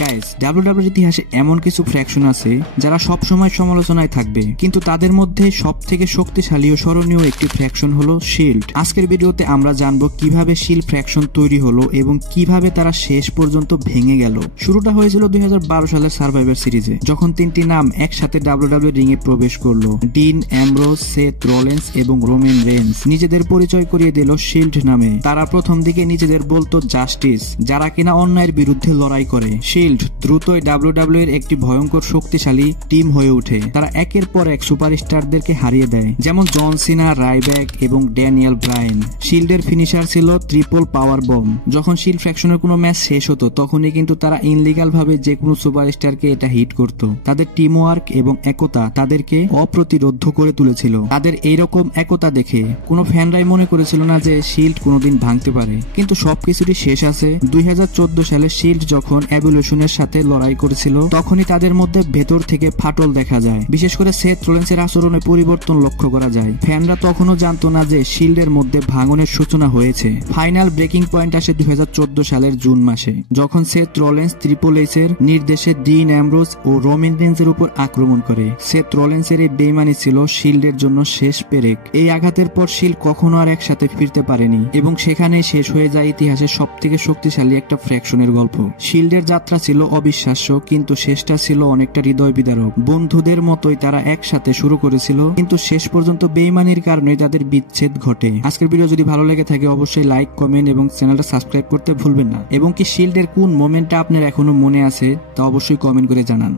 Guys, WWE ইতিহাসে এমন কিছু ফ্র্যাকশন আছে যারা সব সময় সমালোচনায় থাকবে, কিন্তু তাদের মধ্যে সবথেকে শক্তিশালী ও স্মরণীয় একটি ফ্র্যাকশন হলো শিল্ড। আজকের ভিডিওতে আমরা জানবো কিভাবে শিল্ড ফ্র্যাকশন তৈরি হলো এবং কিভাবে তারা শেষ পর্যন্ত ভেঙে গেল। শুরুটা হয়েছিল 2012 সালের সার্ভাইভার সিরিজে, যখন তিনটি নাম একসাথে ডাব্লিউডাব্লিউই রিং এ প্রবেশ করলো। ডিন অ্যামব্রোস, সেথ রলিন্স এবং রোমান রেইন্স নিজেদের পরিচয় করিয়ে দিল শিল্ড নামে। তারা প্রথম দিকে নিজেদের বলতো জাস্টিস, যারা কিনা অন্যায়ের বিরুদ্ধে লড়াই করে। শিল্ড দ্রুতই ডাব্লিউডাব্লিউই এর একটি ভয়ঙ্কর শক্তিশালী টিম হয়ে ওঠে। তারা একের পর এক সুপারস্টারদেরকে হারিয়ে দেয়, যেমন জন সিনা, রাইব্যাক এবং ড্যানিয়েল ব্রায়ান। শিল্ডের ফিনিশার ছিল ট্রিপল পাওয়ার বম। যখন শিল্ড ফ্র্যাকশনের কোনো ম্যাচ শেষ হতো, তখনই কিন্তু তারা ইনলিগাল ভাবে যে কোনো সুপারস্টারকে এটা হিট করত। তাদের টিম ওয়ার্ক এবং একতা তাদেরকে অপ্রতিরোধ্য করে তুলেছিল। তাদের এইরকম একতা দেখে কোনো ফ্যানরাই মনে করেছিল না যে শিল্ড কোনোদিন ভাঙতে পারে। কিন্তু সবকিছুরই শেষ আছে। 2014 সালে শিল্ড যখন এভলিউশনের সাথে লড়াই করেছিল, তখনই তাদের মধ্যে ভেতর থেকে ফাটল দেখা যায়। বিশেষ করে সেথ রলিন্সের আচরণে পরিবর্তন লক্ষ্য করা যায়। ফ্যানরা তখনও জানতো না যে শিল্ডের মধ্যে ভাঙনের সূচনা হয়েছে। ফাইনাল ব্রেকিং পয়েন্ট আসে 2014 সালের জুন মাসে, যখন সেথ রলিন্স ট্রিপল এইচ এর নির্দেশে ডিন অ্যামব্রোস ও রোমান রেইন্সের উপর আক্রমণ করে। সেথ রলিন্সের এই বেইমানি ছিল শিল্ডের জন্য শেষ পেরেক। এই আঘাতের পর শিল্ড কখনো আর একসাথে ফিরতে পারেনি এবং সেখানেই শেষ হয়ে যায় ইতিহাসের সবথেকে শক্তিশালী একটা ফ্র্যাকশনের গল্প। শিল্ডের যাত্রা ছিল অবিশ্বাস্য, কিন্তু শেষটা ছিল অনেকটা হৃদয় বিদারক। বন্ধুদের মতোই তারা একসাথে শুরু করেছিল, কিন্তু শেষ পর্যন্ত বেইমানির কারণে তাদের বিচ্ছেদ ঘটে। আজকের ভিডিও যদি ভালো লেগে থাকে অবশ্যই লাইক, কমেন্ট এবং চ্যানেলটা সাবস্ক্রাইব করতে ভুলবেন না। এবং কি শিল্ডের কোন মোমেন্টটা আপনার এখনো মনে আছে তা অবশ্যই কমেন্ট করে জানান।